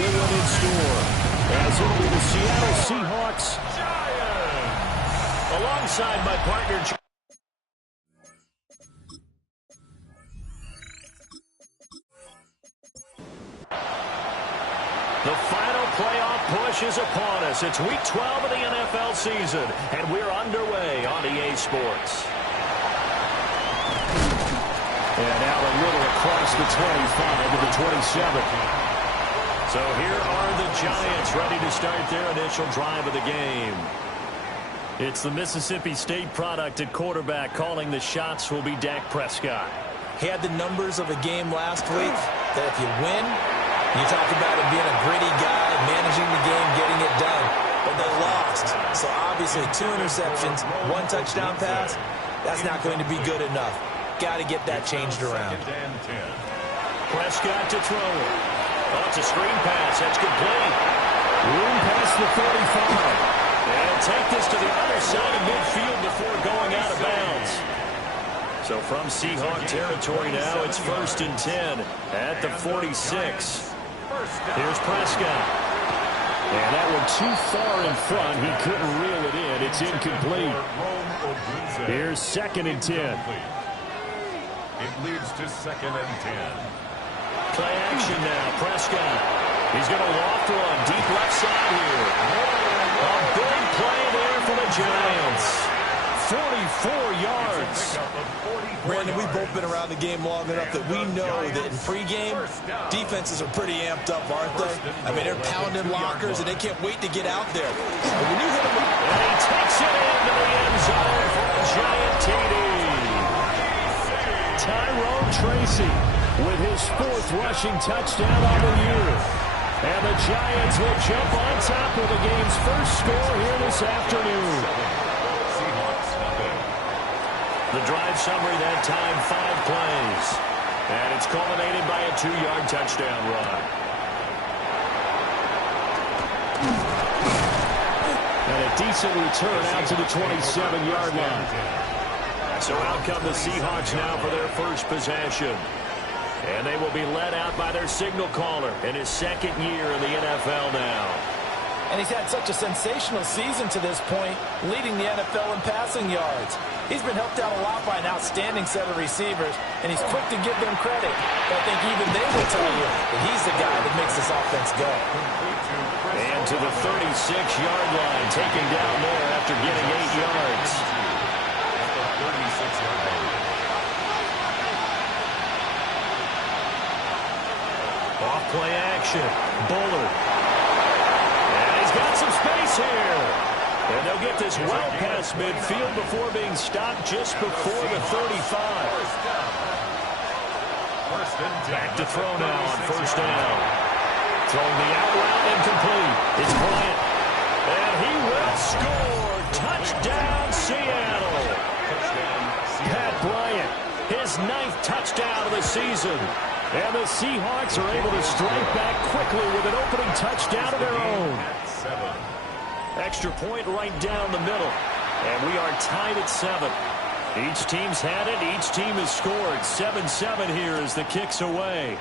good one in store. As it'll be the Seattle Seahawks. Alongside my partner. The final playoff push is upon us. It's Week 12 of the NFL season, and we're underway on EA Sports. And now a little across the 25 to the 27. So here are the Giants ready to start their initial drive of the game. It's the Mississippi State product at quarterback. Calling the shots will be Dak Prescott. He had the numbers of a game last week that if you win, you talk about him being a gritty guy, managing the game, getting it done. But they lost. So obviously 2 interceptions, 1 touchdown pass, that's not going to be good enough. Got to get that changed around. Prescott to throw. Oh, it's a screen pass. That's complete. Room past the 35. And take this to the other side of midfield before going out of bounds. So from Seahawk territory now, it's 1st and 10 at the 46. Here's Prescott. And that one too far in front. He couldn't reel it in. It's incomplete. Here's 2nd and 10. It leads to 2nd and 10. Play action now. Prescott. He's going to loft one deep left side here. A big play there for the Giants. 44 yards. Brandon, we've both been around the game long enough that we know that in pregame, defenses are pretty amped up, aren't they? I mean, they're pounding lockers, and they can't wait to get out there. And when you hit them, and he takes it into the end zone for a Giant TD. Tyrone Tracy with his 4th rushing touchdown on the year. And the Giants will jump on top of the game's first score here this afternoon. The drive summary that time, 5 plays. And it's culminated by a 2-yard touchdown run. And a decent return out to the 27-yard line. So out come the Seahawks now for their first possession. And they will be led out by their signal caller in his 2nd year in the NFL now. and he's had such a sensational season to this point, leading the NFL in passing yards. He's been helped out a lot by an outstanding set of receivers, and he's quick to give them credit. But I think even they will tell you that he's the guy that makes this offense go. And to the 36-yard line, taken down there after getting 8 yards. Off play action. Bullard. And he's got some space here. And they'll get this well past midfield before being stopped just before the 35. Back to throw now on first down. Throwing the out route incomplete. It's Bryant. And he will score. Touchdown, Seattle. Pat Bryant, his 9th touchdown of the season. And the Seahawks are able to strike back quickly with an opening touchdown of their own. Extra point right down the middle. And we are tied at 7. Each team's had it. Each team has scored. 7-7 here as the kick's away.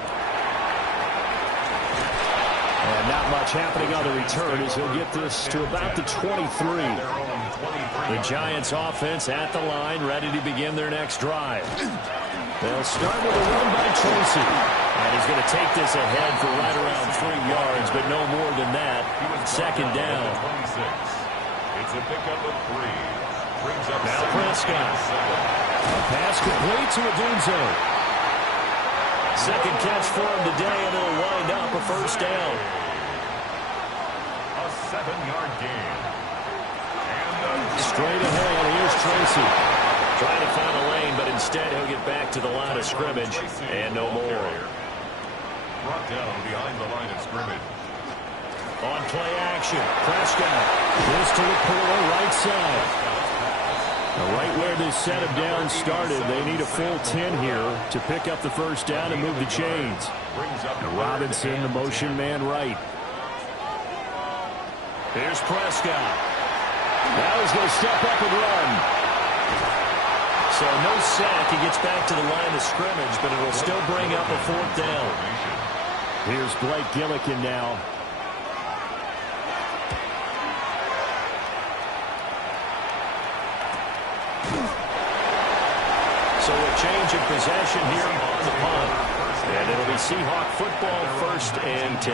And not much happening on the return as he'll get this to about the 23. The Giants offense at the line, ready to begin their next drive. They'll start with a run by Tracy. And he's going to take this ahead for right around 3 yards, but no more than that. Second down. It's a pickup of 3. Now Prescott. A pass complete to Adunzo. Second catch for him today, and it'll wind up a first down. A 7-yard gain. Straight ahead, here's Tracy. Trying to find a lane, but instead he'll get back to the line of scrimmage, and no more. Brought down behind the line of scrimmage. On play action, Prescott. Goes to the corner, right side. Right where this set of downs started, they need a full 10 here to pick up the first down and move the chains. Robinson, the motion man right. Here's Prescott. Now he's going to step up and run. So no sack. He gets back to the line of scrimmage, but it'll still bring up a 4th down. Here's Blake Gillikin now. So a change of possession here on the punt. And it'll be Seahawk football, 1st and 10.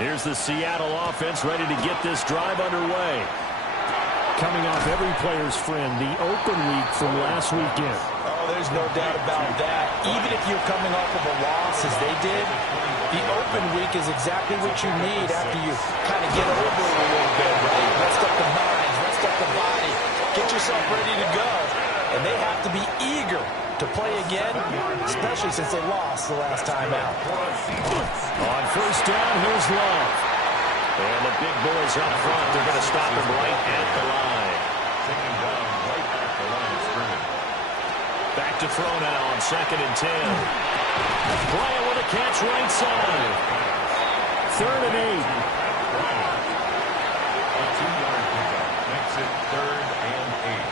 Here's the Seattle offense ready to get this drive underway. Coming off every player's friend, the open week from last weekend. Oh, there's no doubt about that. Even if you're coming off of a loss as they did, the open week is exactly what you need after you kind of get over it a little bit, right? Rest up the mind, rest up the body, get yourself ready to go. And they have to be eager to play again, especially since they lost the last time out. On 1st down, here's Love. And the big boys up front, they're going to stop him right at the line. Taking down right at the line of scrimmage. Back to throw now on 2nd and 10. Bryant with a catch right side. 3rd and 8. A 2-yard pickup makes it 3rd and 8.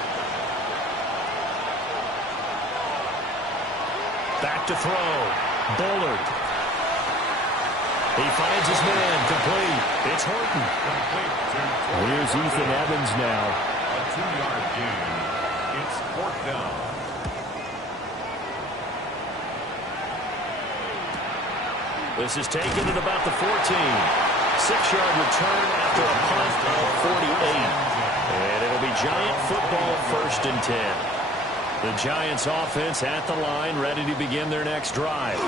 Back to throw. Bullard. He finds his man. Complete. It's Horton. Here's Ethan Evans now. A 2-yard gain. It's 4th down. This is taken at about the 14. 6-yard return after a punt of 48. And it'll be Giant football, 1st and 10. The Giants offense at the line, ready to begin their next drive.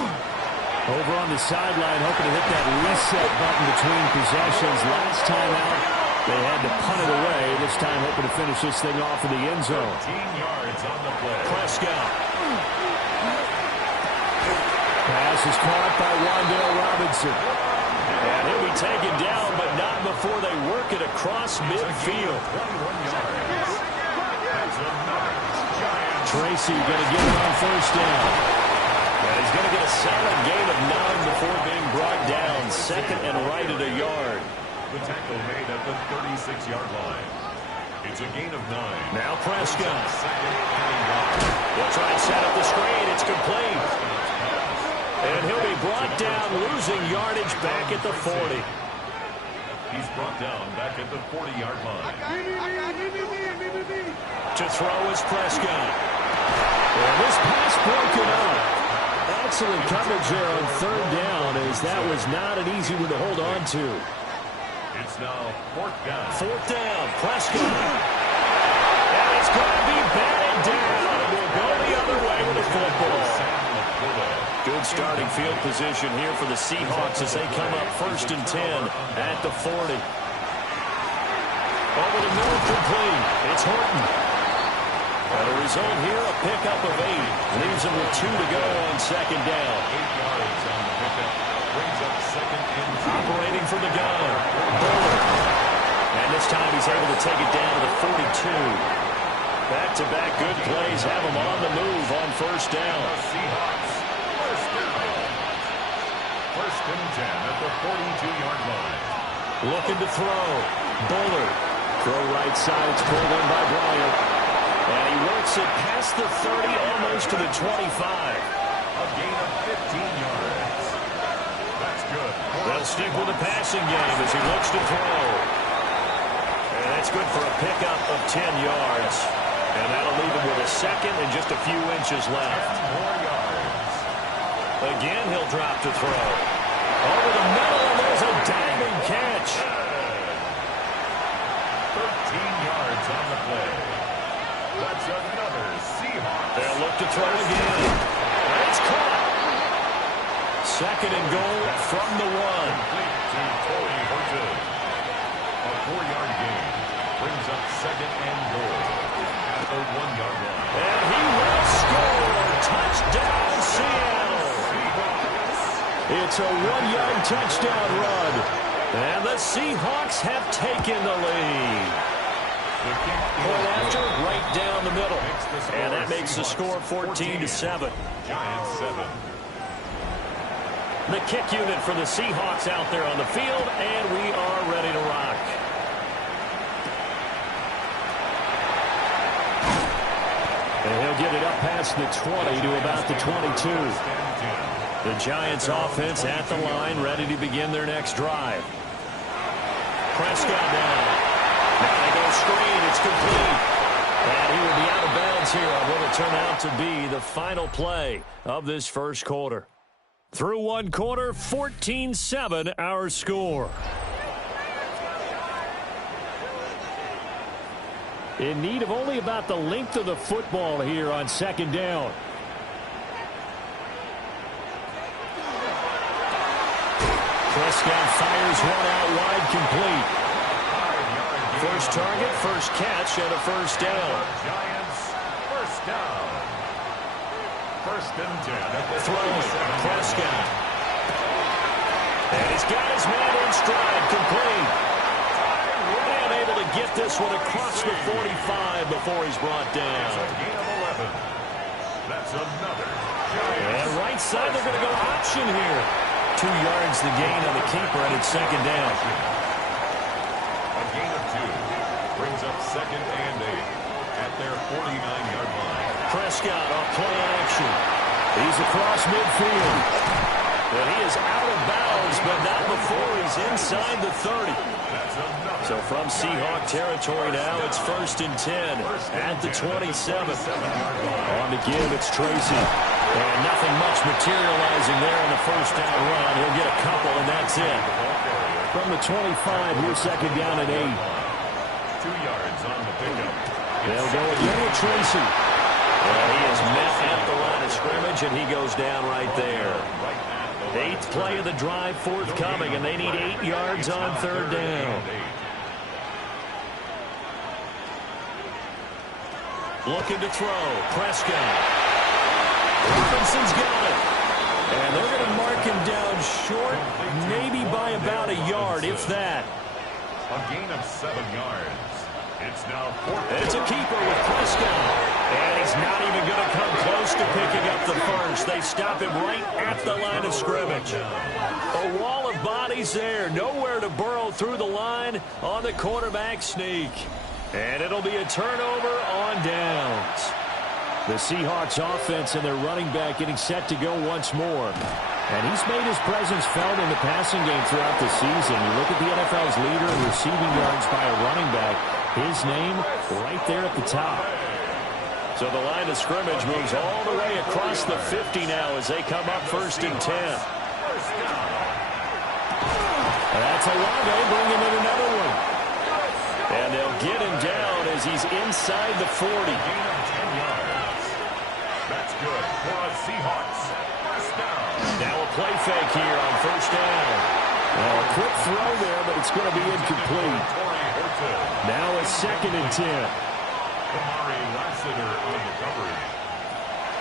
Over on the sideline, hoping to hit that reset button between possessions. Last time out, they had to punt it away. This time, hoping to finish this thing off in the end zone. 13 yards on the play. Prescott. Pass is caught by Wan'Dale Robinson. And he'll be taken down, but not before they work it across midfield. 21 yards. That's another. Tracy going to get it on 1st down. And he's going to get a solid gain of 9 before being brought down. 2nd and right at a yard. The tackle made at the 36-yard line. It's a gain of 9. Now Prescott. 2nd and 1. They'll try and set up the screen. It's complete. And he'll be brought down, losing yardage back at the 40. He's brought down back at the 40-yard line. To throw is Prescott. And this pass broken up. Excellent coverage there on 3rd down, as that was not an easy one to hold on to. It's now 4th down. 4th down, Prescott. And it's going to be batted down. And we'll go the other way with the football. Good starting field position here for the Seahawks as they come up 1st and 10 at the 40. Over the middle, complete. It's Horton. And a result here, a pickup of 8. Leaves him with 2 to go on 2nd down. 8 yards on the pickup. Brings up 2nd and 2. Operating from the gun. Bullard. And this time he's able to take it down to the 42. Back-to-back good plays have him on the move on 1st down. Seahawks. 1st down. 1st and 10 at the 42-yard line. Looking to throw. Bullard. Throw right side. It's pulled in by Bryant. And he works it past the 30, almost to the 25. A gain of 15 yards. That's good. They'll stick with the passing game as he looks to throw. And that's good for a pickup of 10 yards. And that'll leave him with a 2nd and just a few inches left. 10 more yards. Again, he'll drop to throw. Over the middle, and there's a diving catch. 13 yards on the play. That's another Seahawks. They'll look to throw again. And it's caught. 2nd and goal from the 1. Complete to Torrey Horton. A 4-yard gain. Brings up 2nd and goal at the 1-yard line. And he will score. Touchdown, Seattle. It's a 1-yard touchdown run. And the Seahawks have taken the lead. Point after, right down the middle. And that makes the score 14-7. Giants 7. The kick unit for the Seahawks out there on the field, and we are ready to rock. And he'll get it up past the 20 to about the 22. The Giants offense at the line, ready to begin their next drive. Prescott down. Now they go screen. It's complete. And he will be out of bounds here on what will turn out to be the final play of this first quarter. Through one quarter, 14-7 our score. In need of only about the length of the football here on second down. Prescott fires one out wide, complete. First target, first catch, and a first down. Giants, first down. First and 10 at the Throwing, Prescott. And he's got his man in stride, complete. And able to get this one across the 45 before he's brought down. Gain of 11. That's another. And right side, they're going to go option here. 2 yards the gain on the keeper, and it's second down. A gain of 2 brings up second and 8 at their 49-yard line. Prescott off play action. He's across midfield. And he is out of bounds, but not before he's inside the 30. So from Seahawk territory now, it's first and 10 at the 27. On to give, it's Tracy. And nothing much materializing there on the first down run. He'll get a couple, and that's it. From the 25, here's second down at 8. 2 yards on the pickup. They'll go again with Tracy. And he is met at the line of scrimmage, and he goes down right there. 8th play of the drive forthcoming, and they need 8 yards on third down. Looking to throw. Prescott. Robinson's got it. And they're going to mark him down short, maybe by about a yard, if that. A gain of 7 yards. It's now 4. It's a keeper with Prescott. And he's not even going to come close to picking up the first. They stop him right at the line of scrimmage. A wall of bodies there. Nowhere to burrow through the line on the quarterback sneak. And it'll be a turnover on downs. The Seahawks offense and their running back getting set to go once more. And he's made his presence felt in the passing game throughout the season. You look at the NFL's leader in receiving yards by a running back. His name right there at the top. So the line of scrimmage moves all the way across the 50 now as they come up first and 10. That's Olave bringing in another one. And they'll get him down as he's inside the 40. Gain of 10 yards. That's good for the Seahawks. First down. Now a play fake here on first down. Well, a quick throw there, but it's going to be incomplete. Now it's second and 10.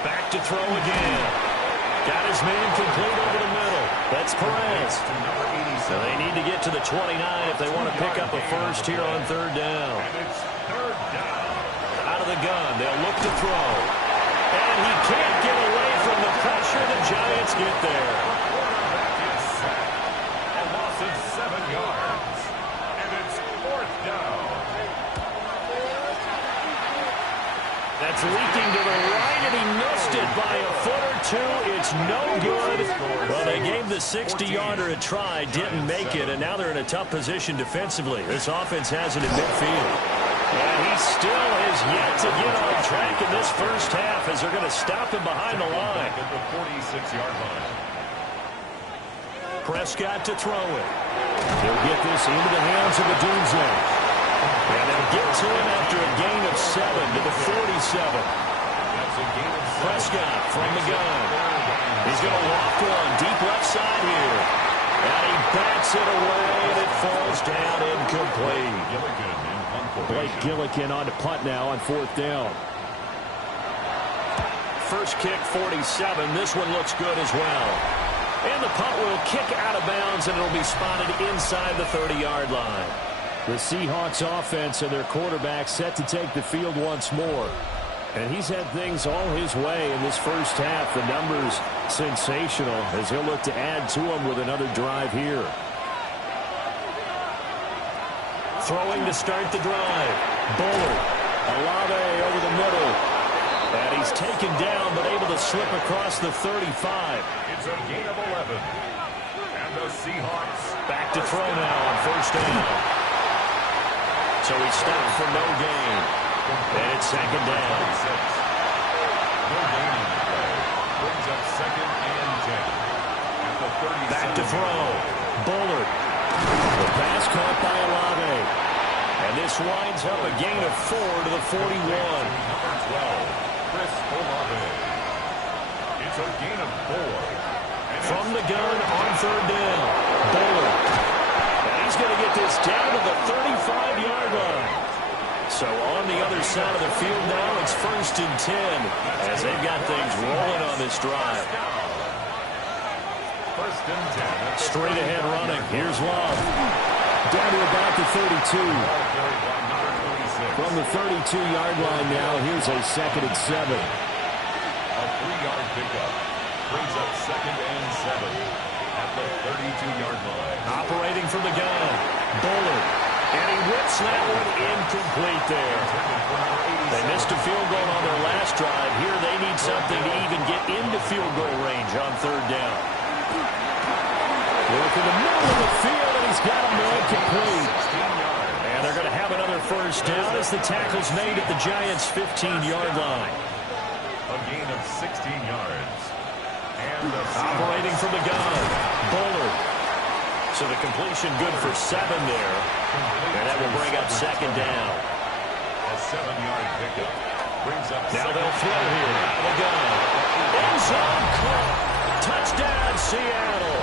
Back to throw again. Got his man complete over the middle. That's Perez. So they need to get to the 29 if they want to pick up a first here on third down. Out of the gun, they'll look to throw. And he can't get away from the pressure. The Giants get there. A loss of 7 yards. And it's fourth down. That's leaking to the right, and he missed it by a foot or two. It's no good. Well, they gave the 60-yarder a try, didn't make it, and now they're in a tough position defensively. This offense has it in midfield. And he still has yet to get on track in this first half as they're going to stop him behind the line. At the 46-yard line. Prescott to throw it. They'll get this into the hands of the Doomsday. And they'll get to him after a gain of 7 to the 47. Prescott from the gun. He's going to loft one deep left side here. And he bats it away, and it falls down incomplete. Blake Gillikin on to punt now on fourth down. First kick, 47. This one looks good as well. And the punt will kick out of bounds, and it'll be spotted inside the 30-yard line. The Seahawks offense and their quarterback set to take the field once more. And he's had things all his way in this first half. The numbers sensational as he'll look to add to them with another drive here. Throwing to start the drive. Bullard. Olave over the middle. And he's taken down, but able to slip across the 35. It's a gain of 11. And the Seahawks back to throw now on first down. So he stopped for no gain. And it's second down. No gain on the play. Brings up second and 10. At the 37. Back to throw. Bullard. The pass caught by Olave. And this winds up a gain of 4 to the 41. Number 12. Chris Olave. It's a gain of 4. From the gun on third down. Bullard. And he's going to get this down to the 35-yard line. So on the other side of the field now, it's first and 10 as they've got things rolling on this drive. First and 10. Straight ahead running. Here's Love. Down to about the 32. From the 32-yard line now, here's a second and 7. A 3-yard pickup. Brings up second and 7 at the 32-yard line. Operating from the gun. Bullard. And he whips that one incomplete there. They missed a field goal on their last drive. Here they need something to even get into field goal range on third down. Look in the middle of the field, and he's got a man complete. And they're going to have another first down as the tackle's made at the Giants' 15-yard line. A gain of 16 yards. Operating from the gun. Bullard. So the completion good for 7 there. And that will bring up second down. A 7-yard pickup. Brings up now they'll throw here. Out of the gun. End zone caught. Touchdown, Seattle.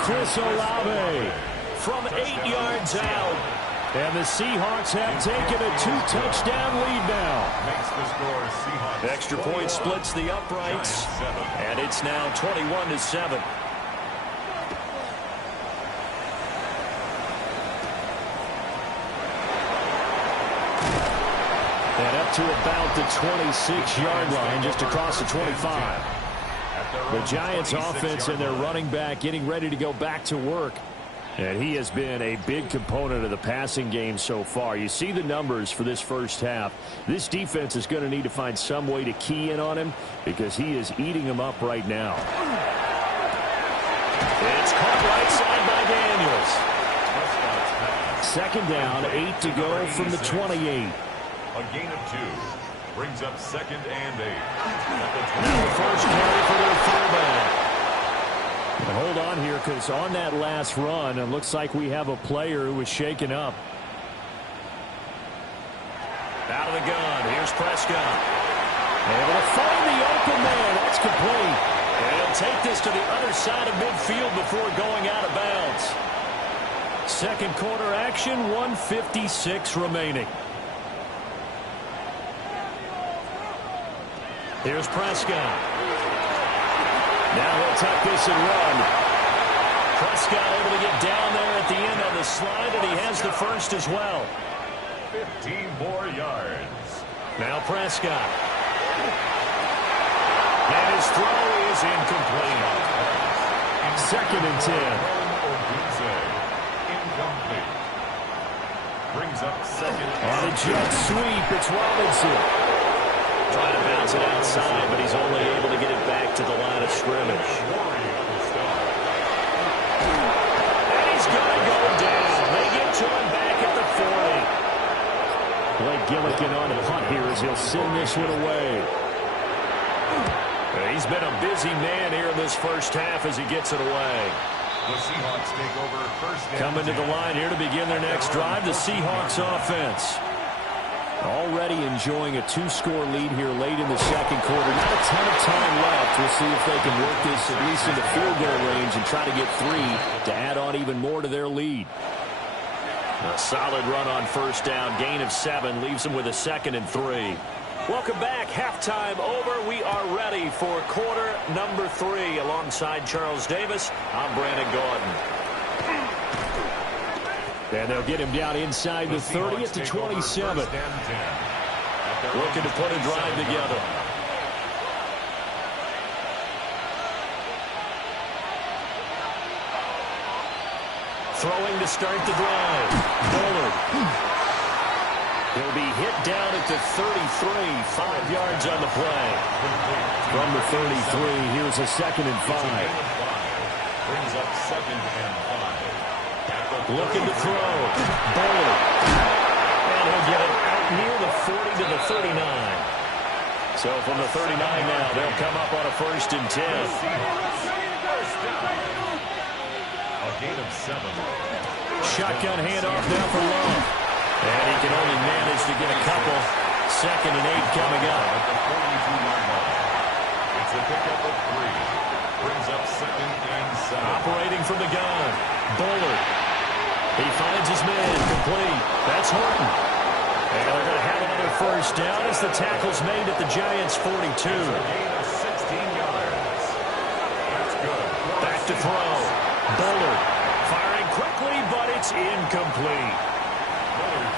Chris Olave from 8 yards out. And the Seahawks have taken a 2-touchdown lead now. Makes the score Seahawks. Extra point splits the uprights. And it's now 21-7. And up to about the 26-yard line, just across the 25. The Giants offense and their running back getting ready to go back to work. And he has been a big component of the passing game so far. You see the numbers for this first half. This defense is going to need to find some way to key in on him because he is eating them up right now. It's caught right side by Daniels. Second down, 8 to go from the 28. A gain of 2. Brings up second and 8. Now the first carry for their fullback. And hold on here because on that last run, it looks like we have a player who was shaken up. Out of the gun. Here's Prescott. Able to find the open man. That's complete. And he'll take this to the other side of midfield before going out of bounds. Second quarter action, 1:56 remaining. Here's Prescott. Now he'll tuck this and run. Prescott able to get down there at the end on the slide, and he has the first as well. 15 more yards. Now Prescott. And his throw is incomplete. Second and 10. Incomplete. Brings up second. On a jet sweep, it's Robinson. Trying to bounce it outside, but he's only able to get it back to the line of scrimmage. And he's going to go down. They get to him back at the 40. Blake Gillikin on the punt here as he'll send this one away. He's been a busy man here in this first half as he gets it away. The Seahawks take over first down. Coming to the line here to begin their next drive, the Seahawks offense. Already enjoying a 2-score lead here late in the second quarter. Not a ton of time left. We'll see if they can work this at least into field goal range and try to get 3 to add on even more to their lead. A solid run on first down. Gain of 7 leaves them with a second and 3. Welcome back. Halftime over. We are ready for quarter number 3. Alongside Charles Davis, I'm Brandon Gordon. And they'll get him down inside the 30 at the 27. Looking to put a drive together. Throwing to start the drive. Bullard. He'll be hit down at the 33, 5 yards on the play. From the 33, here's a 2nd and 5. Brings up 2nd and 5. Looking to throw. Bullard. And he'll get it out near the 40 to the 39. So from the 39 now, they'll come up on a 1st and 10. A gain of 7. Shotgun handoff now for Love. And he can only manage to get a couple. 2nd and 8 coming up. At the 42-yard line. It's a pickup of 3. Brings up 2nd and 7. Operating from the gun. Bullard. He finds his man. Complete. That's Horton. And they're going to have another 1st down as the tackle's made at the Giants' 42. It's a gain of 16 yards. That's good. Back to throw. Bullard. Firing quickly, but it's incomplete.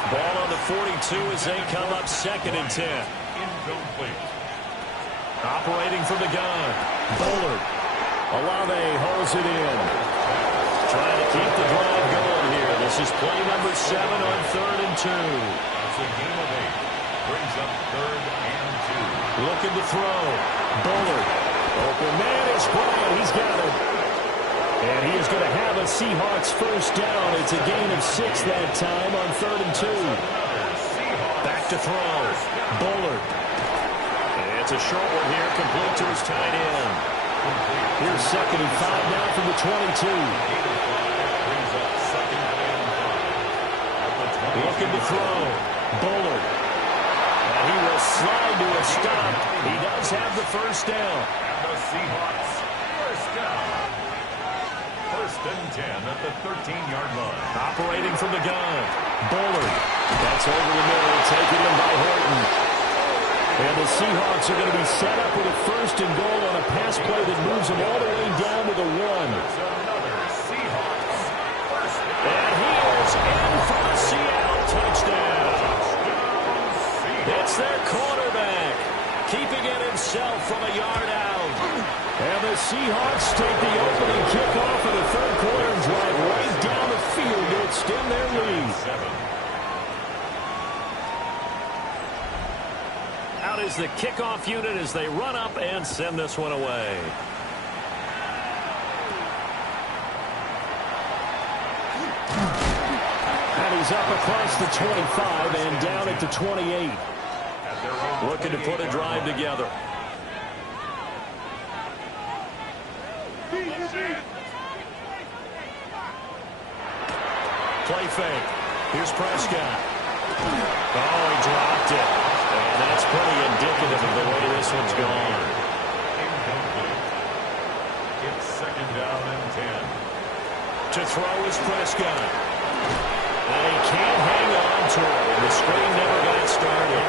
Ball on the 42 as they come up 2nd and 10. Incomplete. Operating from the gun. Bullard. Olave holds it in. Trying to keep the drive going here. This is play number 7 on 3rd and 2. It's a gain of 8. Brings up 3rd and 2. Looking to throw. Bullard. Open man is Bryant. He's got it. And he is going to have a Seahawks 1st down. It's a gain of 6 that time on 3rd and 2. Back to throw. Bullard. And it's a short one here, complete to his tight end. Here's 2nd and 5 now from the 22. Looking to throw. Bullard. And he will slide to a stop. He does have the 1st down. And the Seahawks 1st down. 1st and 10 at the 13-yard line. Operating from the gun. Bullard. That's over the middle. Taken in by Horton. And the Seahawks are going to be set up with a 1st and goal on a pass play that moves them all the way down to the 1. It's another Seahawks 1st down. And he is in for a Seattle touchdown. It's their quarterback, keeping it himself from a yard out. And the Seahawks take the opening kickoff of the 3rd quarter and drive right down the field to extend their lead. 7. Out is the kickoff unit as they run up and send this one away. And he's up across the 25 and down at the 28. Looking to put a drive together. Play fake. Here's Prescott. Oh, he dropped it. And that's pretty indicative of the way this one's gone. Incomplete. It's 2nd down and 10. To throw is Prescott. And he can't hang on to it. The screen never got started.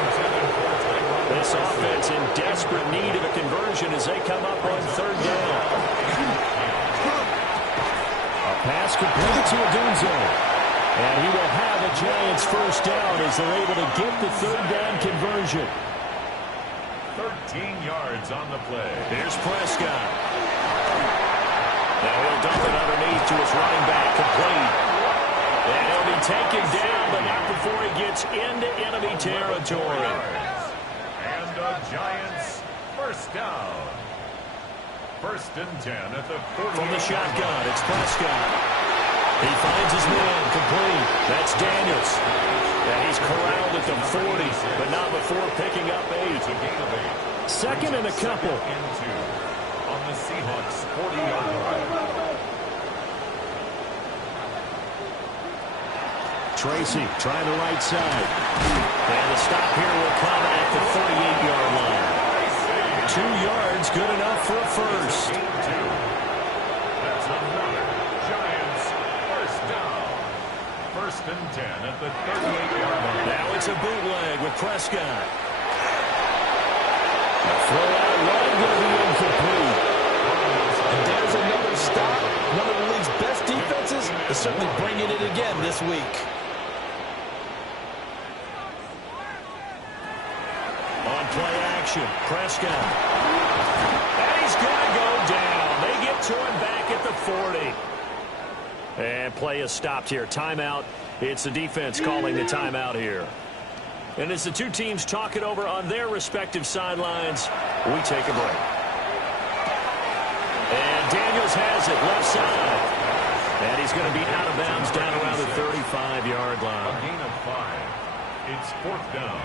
This offense in desperate need of a conversion as they come up on 3rd down. A pass completed to Odunze. And he will have a Giants 1st down as they're able to get the 3rd down conversion. 13 yards on the play. Here's Prescott. Now he'll dump it underneath to his running back, complete. And he'll be taken down, but not before he gets into enemy territory. And the Giants 1st down. 1st and 10 at the 40. From the shotgun, it's Prescott. He finds his man, complete. That's Daniels. And he's corralled at the 40, but not before picking up 8. 2nd and a couple. Into on the Seahawks 40-yard line. Tracy trying the right side. And the stop here will come at the 38-yard line. 2 yards, good enough for a 1st. That's another Giants 1st down. 1st and 10 at the 38-yard line. Now it's a bootleg with Prescott. A throw out right, going to be incomplete. And there's another stop. One of the league's best defenses is certainly bringing it again this week. On play action, Prescott. And he's going to go down. They get to him back at the 40. And play is stopped here. Timeout. It's the defense calling the timeout here. And as the two teams talk it over on their respective sidelines, we take a break. And Daniels has it left side. And he's going to be out of bounds down around the 35-yard line. A gain of 5. It's 4th down.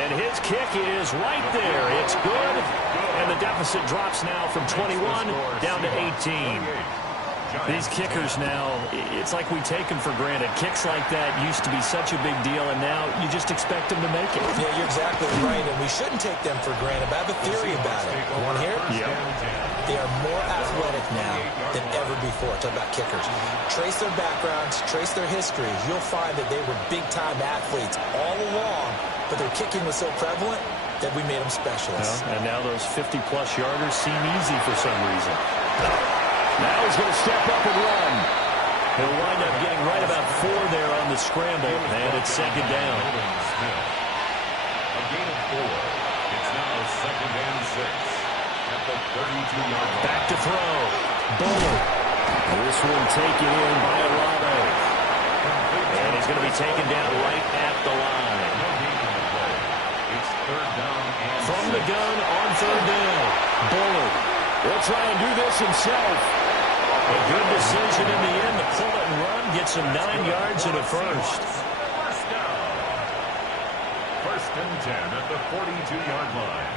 And his kick is right there. It's good. And the deficit drops now from 21 down to 18. These kickers now, it's like we take them for granted. Kicks like that used to be such a big deal, and now you just expect them to make it. Yeah, you're exactly right, and we shouldn't take them for granted. But I have a theory about it. You want to hear it? Yeah. They are more athletic now than ever before. Talk about kickers. Trace their backgrounds, trace their history. You'll find that they were big-time athletes all along, but their kicking was so prevalent that we made them specialists. Well, and now those 50-plus yarders seem easy for some reason. Now he's going to step up and run. He'll wind up getting right about 4 there on the scramble, and it's 2nd down. A gain of 4. It's now 2nd and 6 at the 32-yard line. Back to throw. Bullard. This one taken in by Olave. And he's going to be taken down right at the line. No gain on the play. It's 3rd down and From 6. the gun on 3rd down. Bullard. He'll try and do this himself. A good decision in the end to pull it and run. Gets him 9 yards and a first. First down. 1st and 10 at the 42-yard line.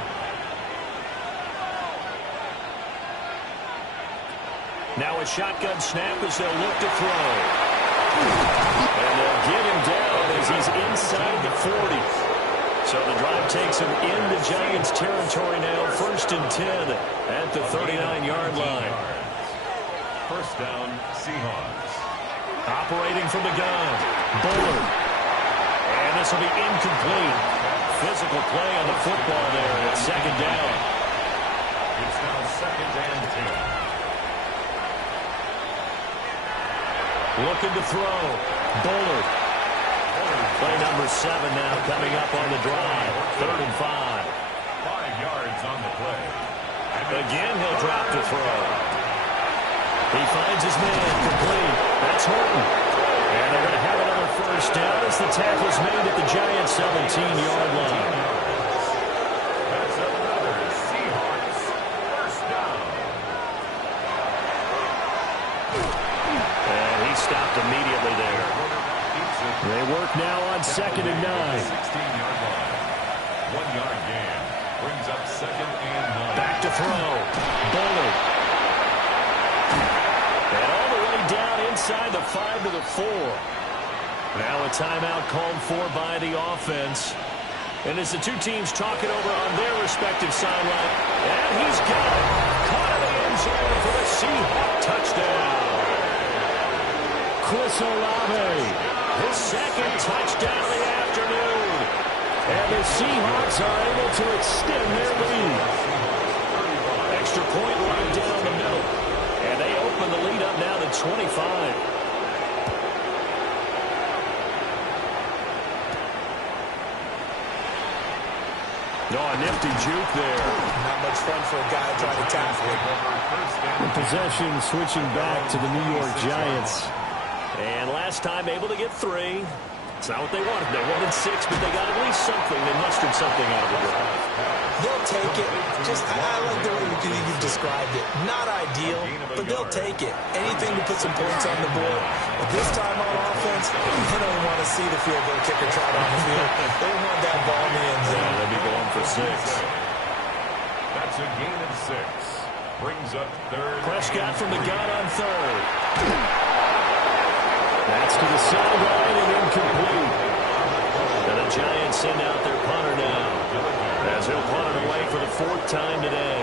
Now a shotgun snap as they'll look to throw. And they'll get him down as he's inside the 40. So the drive takes him into Giants territory now. 1st and 10 at the 39-yard line. 1st down, Seahawks. Operating from the gun. Bullard. And this will be incomplete. Physical play on the football there at 2nd down. It's now 2nd and 10. Looking to throw. Bullard. Play number 7 now coming up on the drive. 3rd and 5. 5 yards on the play. Again, he'll drop to throw. He finds his man complete. That's Horton. And they're going to have another 1st down as the tackle's made at the Giants' 17-yard line. That's another Seahawks 1st down. And he stopped immediately there. They work now on 2nd and 9. 16-yard line. 1-yard gain. Brings up 2nd and 9. Back to throw. Bullard. And all the way down inside the 5 to the 4. Now a timeout called for by the offense. And as the two teams talk it over on their respective sideline, and he's got it. Caught in the end zone for the Seahawk touchdown. Chris Olave, his 2nd touchdown of the afternoon. And the Seahawks are able to extend their lead. Extra point right down the middle. And they open the lead up now to 25. No, a nifty juke there. Not much fun for a guy trying to tackle it. The possession switching back to the New York Giants. And last time able to get 3. It's not what they wanted. They wanted 6, but they got at least something. They mustered something out of the drive. They'll take it. I like the way you described it. Not ideal, but they'll take it. Anything to put some points on the board. But this time on offense, they don't want to see the field goal kicker trot on the field. They want that ball in the end zone. Yeah, they'll be going for 6. That's a gain of 6. Brings up 3rd. Prescott from the gun on 3rd. That's to the sideline and incomplete. And the Giants send out their punter now, as he'll punt it away for the 4th time today.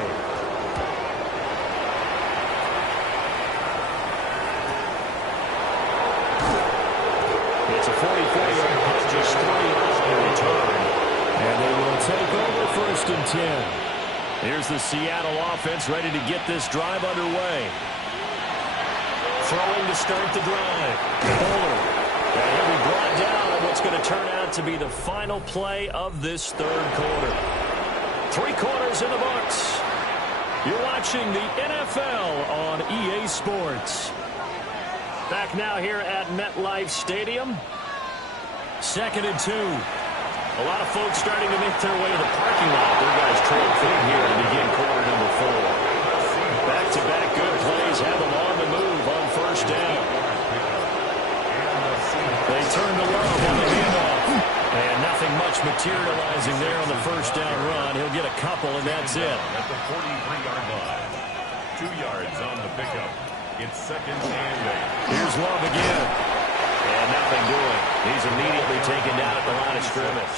It's a 44-yard punt, just 3 on the return. And they will take over 1st and 10. Here's the Seattle offense ready to get this drive underway. Throwing to start the drive. Bullard. And he'll be brought down on what's going to turn out to be the final play of this 3rd quarter. 3 quarters in the books. You're watching the NFL on EA Sports. Back now here at MetLife Stadium. 2nd and 2. A lot of folks starting to make their way to the parking lot. Their guys trail clean here to begin quarter number 4. Back-to-back good plays have them on the move on 1st down. They turn to Love on the handoff. And nothing much materializing there on the 1st down run. He'll get a couple, and that's it. At the 43-yard line. 2 yards on the pickup. It's 2nd and 8. Here's Love again. And nothing doing. He's immediately taken down at the line of scrimmage.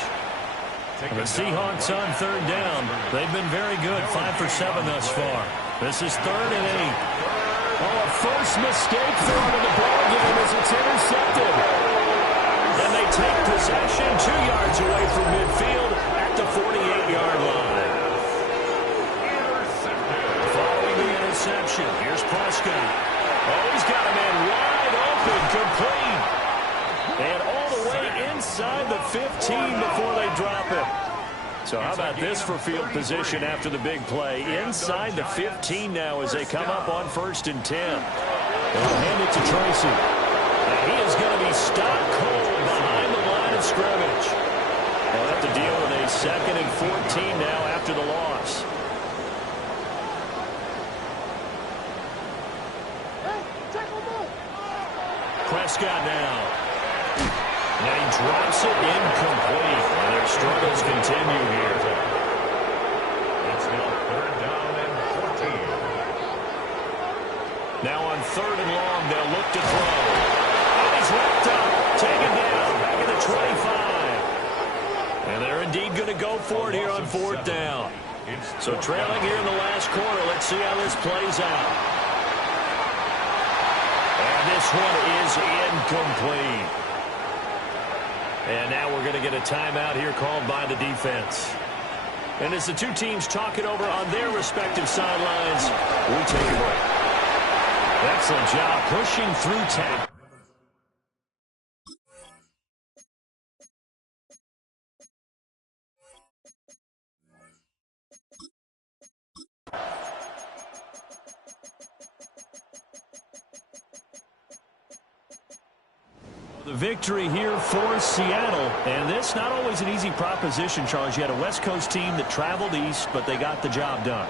And the Seahawks on 3rd down. They've been very good, 5 for 7 thus far. This is 3rd and 8. Oh, a first mistake for him in the ballgame as it's intercepted. And they take possession 2 yards away from midfield at the 48-yard line. Following the interception, here's Prescott. Oh, he's got a man wide open, complete. And all the way inside the 15 before they drop him. So how about this for field position after the big play? Inside the 15 now as they come up on 1st and 10. They'll hand it to Tracy. And he is going to be stopped cold behind the line of scrimmage. They'll have to deal with a 2nd and 14 now after the loss. Prescott now. And he drops it incomplete. And their struggles continue here. It's now 3rd down and 14. Now on 3rd and long, they'll look to throw. And he's wrapped up. Taken down. Back at the 25. And they're indeed going to go for it here on 4th down. So trailing here in the last quarter. Let's see how this plays out. And this one is incomplete. And now we're going to get a timeout here called by the defense. And as the two teams talk it over on their respective sidelines, we take a break. Excellent job pushing through tackle. The victory here for Seattle. And this not always an easy proposition, Charles. You had a West Coast team that traveled east, but they got the job done.